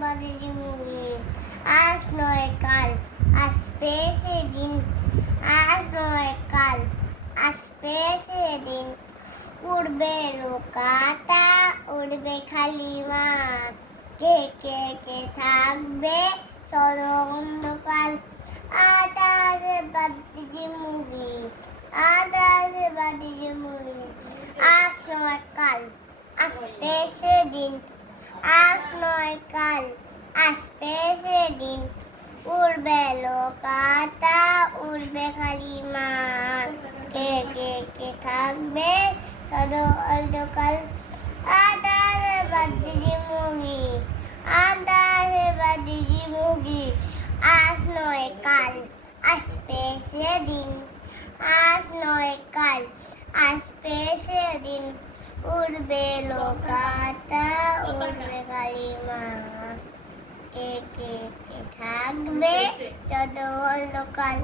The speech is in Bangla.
বাজে মুড়ি আজ নয় কাল আসবে সেদিন আজ নয় কাল আসবে সেদিন উড়বে নৌকাটা উড়বে খালি মাঠ কে কে কে থাকবে চলো অন্ধকার আকাশে বাজে মুড়ি আকাশে বাজে মুড়ি আজ নয় কাল আসবে সেদিন আজ নয় কাল আসবে সেদিন উড়বে নৌকাটা উড়বে খালি মাঠ কে কে কে থাকবে চলো অন্ধকার আকাশে বাজে মুড়ি আকাশে বাজে মুড়ি আজ নয় কাল আসবে সেদিন আজ নয় কাল আসবে সেদিন উড়বে নৌকাটা উড়বে খালি মাঠ কে কে কে থাকবে চলো অন্ধকার